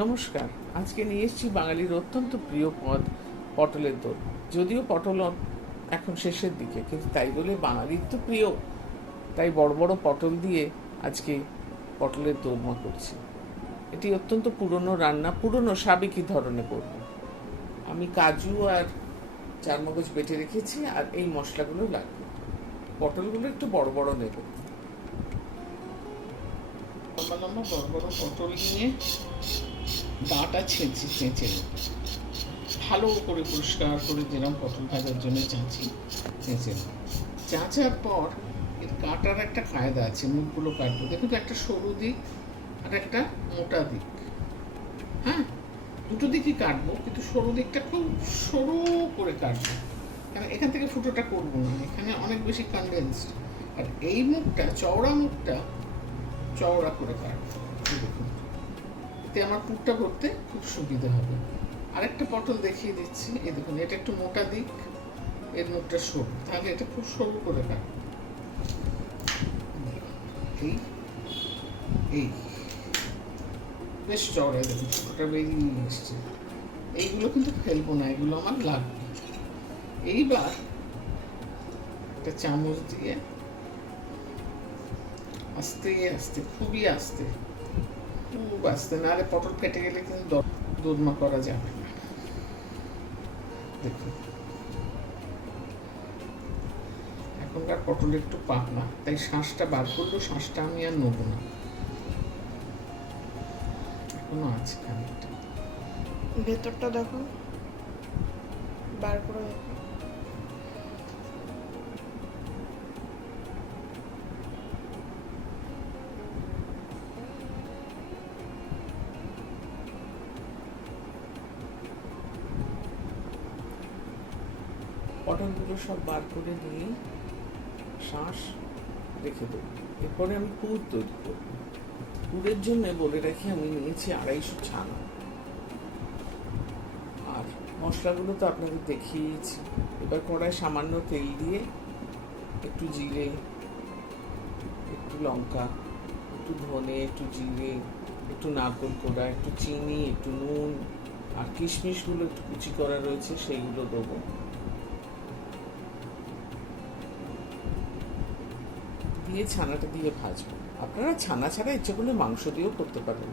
নমস্কার। আজকে নিয়ে এসেছি বাঙালির অত্যন্ত প্রিয় পদ, পটলের দোল। যদিও পটল এখন শেষের দিকে, কিন্তু তাই বলে বাঙালির তো প্রিয়, তাই বড় বড় পটল দিয়ে আজকে পটলের দোলমা করছি। এটি অত্যন্ত পুরনো রান্না, পুরনো সাবেকি ধরনে করব। আমি কাজু আর চারমগজ বেটে রেখেছি, আর এই মশলাগুলো লাগবে। পটলগুলো একটু বড় বড় নেব। লম্বা লম্বা বড় বড় পটল নিয়ে ডাঁটা ছেঁচে নেব, ভালো করে পরিষ্কার করে, যেরকম পটল ভাজার জন্য চাঁচি চেঁচে নেব। চাঁচার পর এর কাটার একটা কায়দা আছে, মুখগুলো কাটবো। দেখুন তো, একটা সরু দিক আর একটা মোটা দিক। হ্যাঁ, দুটো দিকই কাটবো, কিন্তু সরু দিকটা খুব সরু করে কাটবো, কারণ এখান থেকে ফুটোটা করবো না, এখানে অনেক বেশি কনডেন্সড। আর এই মুখটা, চওড়া মুখটা চওড়া করে কাটবো। দেখুন, এতে আমার পুরটা করতে খুব সুবিধা হবে। আরেকটা পটল দেখিয়ে দিচ্ছি। এই দেখুন, এটা একটু মোটা দিক, এর মুখটা সরু, তাহলে এটা খুব সরু করে কাটবো। এই এই বেশ চওড়াই, দেখুন ছোটটা বেরিয়ে এসছে। এইগুলো কিন্তু ফেলবো না, এগুলো আমার লাগবে। এইবার একটা চামচ দিয়ে আস্তে আস্তে, খুবই আস্তে, খুব আস্তে, নাহলে পটল ফেটে গেলে কিন্তু দোলমা করা যাবে না। দেখুন, এখনকার পটল একটু পাতলা, তাই শাঁসটা বার করলেও শাঁসটা আমি আর নেবো না, এখনো আছে খানিকটা। ভেতরটা দেখো, বার করে দেখো। পটলগুলো সব বার করে নিয়ে শাঁস রেখে দেবো। এরপরে আমি পুর তৈরি করবো। পুরের জন্য বলে রাখি, আমি নিয়েছি 250 ছানা। আর মশলাগুলো তো আপনাদের দেখিয়েছি। এবার কড়ায় সামান্য তেল দিয়ে একটু জিরে, একটু লঙ্কা, একটু ধনে, একটু জিরে, একটু নারকেল কোড়া, একটু চিনি, একটু নুন, আর কিশমিশগুলো একটু কুচি করা রয়েছে, সেইগুলো দেবো। দিয়ে ছানাটা দিয়ে ভাজবো। আপনারা ছানা ছাড়া ইচ্ছে করলে মাংস দিয়েও করতে পারেন,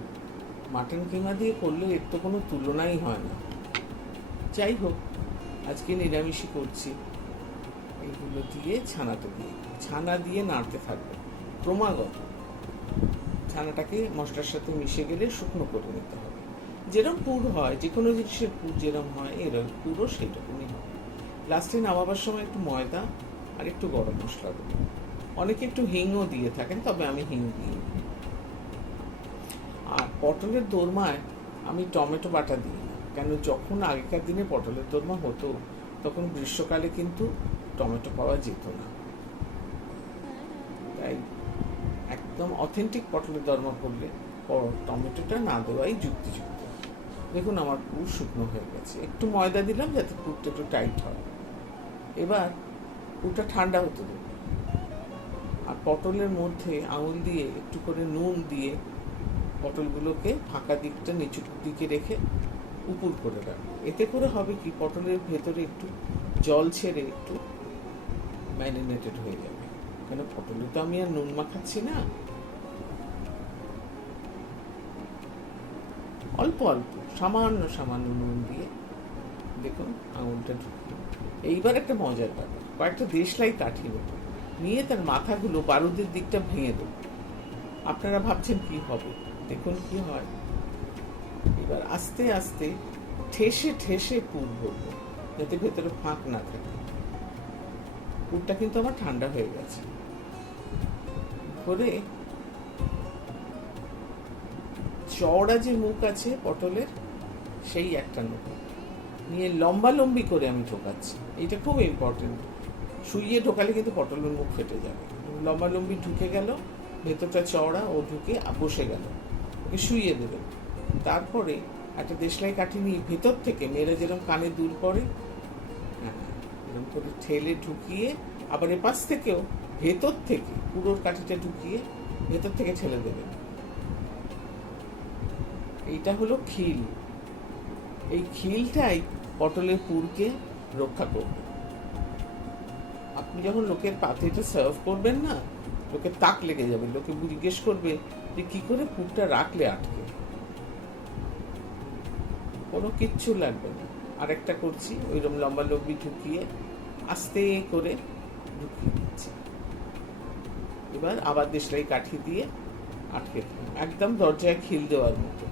মাটন কিমা দিয়ে করলে এর তো কোনো তুলনাই হয় না। যাই হোক, আজকে নিরামিষই করছি। এইগুলো দিয়ে ছানা দিয়ে নাড়তে থাকবে ক্রমাগত। ছানাটাকে মশলার সাথে মিশে গেলে শুকনো করে নিতে হবে। যেরকম পুর হয়, যে কোনো জিনিসের পুর যেরকম হয়, এরকম পুরো সেইরকমই হয়। লাস্টে নামাবার সময় একটু ময়দা আর একটু গরম মশলা দেবো। অনেকে একটু হিংও দিয়ে থাকেন, তবে আমি হিং দিই। আর পটলের দোরমায় আমি টমেটো বাটা দিই না, কেন যখন আগেকার দিনে পটলের দোরমা হতো, তখন গ্রীষ্মকালে কিন্তু টমেটো পাওয়া যেত না। তাই একদম অথেন্টিক পটলের দোরমা করলে টমেটোটা না দেওয়াই যুক্তিযুক্ত। দেখুন, আমার পুর শুকনো হয়ে গেছে। একটু ময়দা দিলাম যাতে পুরটা একটু টাইট হয়। এবার পুরটা ঠান্ডা হতে দেবো, আর পটলের মধ্যে আঙুল দিয়ে একটু করে নুন দিয়ে পটলগুলোকে ফাঁকা দিকটা নিচুর দিকে রেখে উপুর করে রাখবো। এতে করে হবে কি, পটলের ভেতরে একটু জল ছেড়ে একটু ম্যারিনেটেড হয়ে যাবে, কেন পটলে তো আমি আর নুন মাখাচ্ছি না। অল্প অল্প সামান্য সামান্য নুন দিয়ে দেখুন আঙুলটা ঢুকিয়ে। এইবার একটা মজার ব্যাপার, কয়েকটা দেশলাই কাঠি নেব, নিয়ে তার মাথাগুলো বারুদের দিকটা ভেঙে দেবো। আপনারা ভাবছেন কি হবে, দেখুন কি হয়। এবার আস্তে আস্তে ঠেসে ঠেসে পুর ভরবো, যাতে ভেতরে ফাঁক না থাকে। পুরটা কিন্তু আমার ঠান্ডা হয়ে গেছে। ভরে চওড়া যে মুখ আছে পটলের, সেই একটা নেব, নিয়ে লম্বা লম্বি করে আমি ঢোকাচ্ছি। এটা খুব ইম্পর্টেন্ট। শুইয়ে ঢোকালে কিন্তু পটলের মুখ ফেটে যাবে। লম্বা লম্বি ঢুকে গেল, ভেতরটা চওড়া, ও ঢুকে বসে গেল, ওকে শুইয়ে দেবেন। তারপরে একটা দেশলাই কাঠি নিয়ে ভেতর থেকে, মেয়েরা যেরকম কানে দুল পরে, হ্যাঁ, এরকম করে ঠেলে ঢুকিয়ে, আবার এপাশ থেকেও ভেতর থেকে পুরোর কাঠিটা ঢুকিয়ে ভেতর থেকে ঠেলে দেবেন। এইটা হলো খিল। এই খিলটাই পটলের পুরকে রক্ষা করবে। আপনি যখন লোকের পাতে এটা সার্ভ করবেন না, লোকের তাক লেগে যাবে, লোকে জিজ্ঞেস করবে যে কি করে পুরটা রাখলে আটকে। কোনো কিচ্ছু লাগবে না। আরেকটা করছি, ওইরকম লম্বা লম্বি ঢুকিয়ে আস্তে করে ঢুকিয়ে দিচ্ছি। এবার আবার দেশলাই কাঠি দিয়ে আটকে দিলাম, একদম দরজায় খিল দেওয়ার মতো।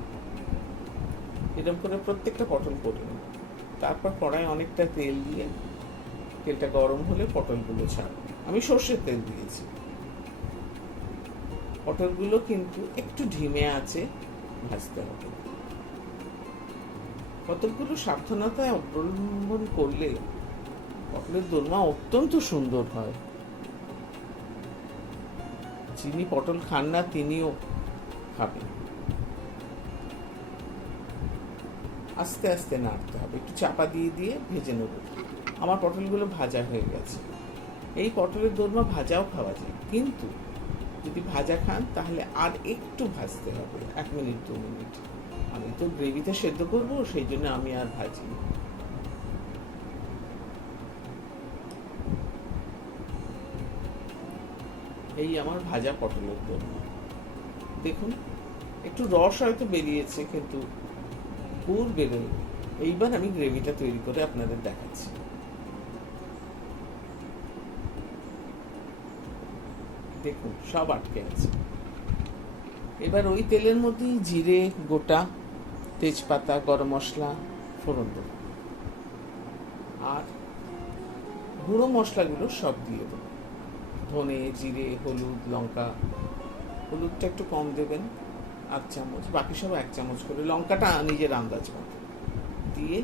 এরকম করে প্রত্যেকটা পটল করে নেব। তারপর কড়াই অনেকটা তেল দিয়ে, তেলটা গরম হলে পটলগুলো ছাড়ব। আমি সর্ষের তেল দিয়েছি। পটলগুলো কিন্তু একটু ঢিমে আছে ভাজতে হবে। কতগুলো সাবধানতায় অবলম্বন করলে পটলের দোরমা অত্যন্ত সুন্দর হয়। যিনি পটল খান না তিনিও খাবেন। আস্তে আস্তে নাড়তে হবে, একটু চাপা দিয়ে দিয়ে ভেজে নেব। আমার পটলগুলো ভাজা হয়ে গেছে। এই পটলের দোরমা ভাজাও খাওয়া যায়, কিন্তু যদি ভাজা খান তাহলে আর একটু ভাজতে হবে, 1 মিনিট 2 মিনিট। আমি তো গ্রেভিতে সেদ্ধ করবো, সেই জন্য আমি আর ভাজি। এই আমার ভাজা পটলের দোরমা। দেখুন একটু রস হয়তো বেরিয়েছে, কিন্তু পুর বেরোয়। এইবার আমি গ্রেভিটা তৈরি করে আপনাদের দেখাচ্ছি। দেখুন সব আটকে আছে। এবার ওই তেলের মধ্যেই জিরে গোটা, তেজপাতা, গরম মশলা ফোড়ন দেব, আর গুঁড়ো মশলাগুলো সব দিয়ে দেবো। ধনে, জিরে, হলুদ, লঙ্কা। হলুদটা একটু কম দেবেন, 1 চামচ, বাকি সব 1 চামচ করে। লঙ্কাটা নিজের আন্দাজ মতো দিয়ে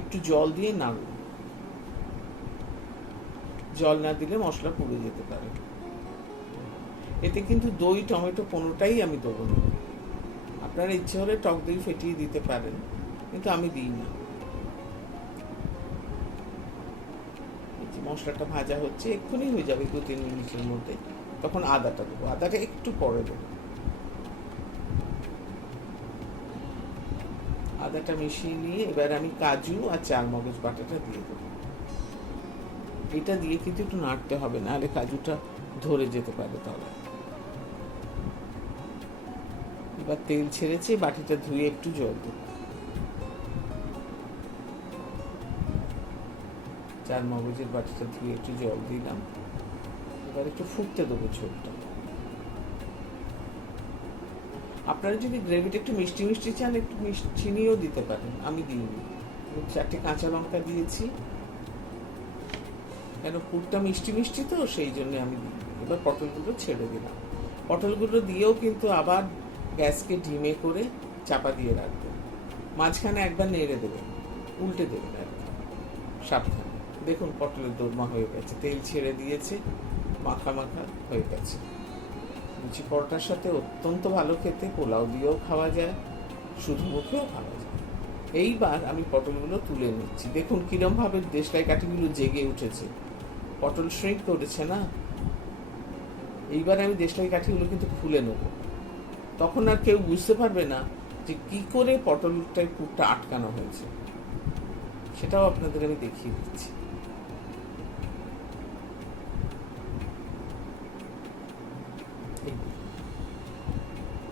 একটু জল দিয়ে নাড়ুন। জল না দিলে মশলা পুড়ে যেতে পারে। এতে কিন্তু দই, টমেটো কোনোটাই আমি দেবো না। আপনারা ইচ্ছে হলে টক দই ফেটিয়ে দিতে পারেন, কিন্তু আমি দিই না। মশলাটা ভাজা হচ্ছে, এক্ষুনি হয়ে যাবে 2-3 মিনিটের মধ্যে। তখন আদাটা দেবো, আদাটা একটু পরে দেবো। আদাটা মিশিয়ে নিয়ে এবার আমি কাজু আর চারমগজ বাটাটা দিয়ে দেবো। এটা দিয়ে কিন্তু একটু নাড়তে হবে, নাহলে কাজুটা ধরে যেতে পারে তলায়। এবার তেল ছেড়েছে, বাটিটা ধুয়ে একটু জল দেবো। চারমগজের বাটিটা ধুয়ে একটু জল দিলাম। এবার একটু ফুটতে দেবো ঝোলটা। আপনারা যদি গ্রেভিটা একটু মিষ্টি মিষ্টি চান, একটু চিনিও দিতে পারেন, আমি দিইনি। 4টে কাঁচা লঙ্কা দিয়েছি, কেন পুরটা মিষ্টি মিষ্টি তো, সেই জন্য আমি দিই। এবার পটলগুলো ছেড়ে দিলাম। পটলগুলো দিয়েও কিন্তু আবার গ্যাসকে ঢিমে করে চাপা দিয়ে রাখবেন। মাঝখানে একবার নেড়ে দেবেন, উল্টে দেবেন আর কি, সাবধানে। দেখুন পটলের দোরমা হয়ে গেছে, তেল ছেড়ে দিয়েছে, মাখা মাখা হয়ে গেছে। লুচি পরোটার সাথে অত্যন্ত ভালো খেতে, পোলাও দিয়েও খাওয়া যায়, শুধু মুখেও খাওয়া যায়। এইবার আমি পটলগুলো তুলে নিচ্ছি। দেখুন কিরম ভাবে দেশলাই কাঠিগুলো জেগে উঠেছে, পটল শ্রিঙ্ক করেছে না। এইবার আমি দেশলাই কাঠিগুলো কিন্তু খুলে নেব। তখন আর কেউ বুঝতে পারবে না যে কি করে পটলটায় পুরটা আটকানো হয়েছে, সেটাও আপনাদের আমি দেখিয়ে দিচ্ছি।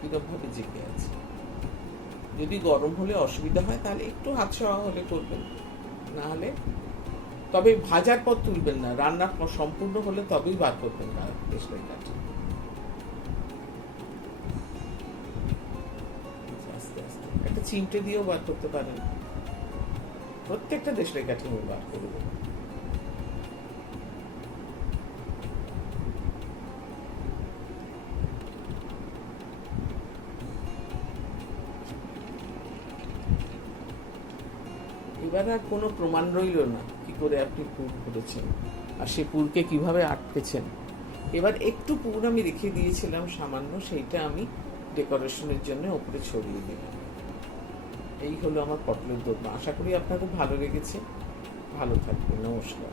কিরম ভাবে জেগে আছে। যদি গরম হলে অসুবিধা হয় তাহলে একটু হাত ছোঁয়া হলে করবেন, না হলে তবে ভাজার পর তুলবেন না, রান্না সম্পূর্ণ হলে তবেই বার করবেন দেশলাই কাঠি। আস্তে আস্তে একটা চিমটে দিয়েও বার করতে পারেন। প্রত্যেকটা দেশলাই কাঠি আমি বার করে দেবো। এবার আর কোনো প্রমাণ রইল না কি করে আপনি পুর করেছেন আর সে পুরকে কিভাবে আটকেছেন। এবার একটু পুর আমি রেখে দিয়েছিলাম সামান্য, সেইটা আমি ডেকোরেশনের জন্য ওপরে ছড়িয়ে দিলাম। এই হলো আমার পটলের দোরমা। আশা করি আপনাদের ভালো লেগেছে। ভালো থাকবেন, নমস্কার।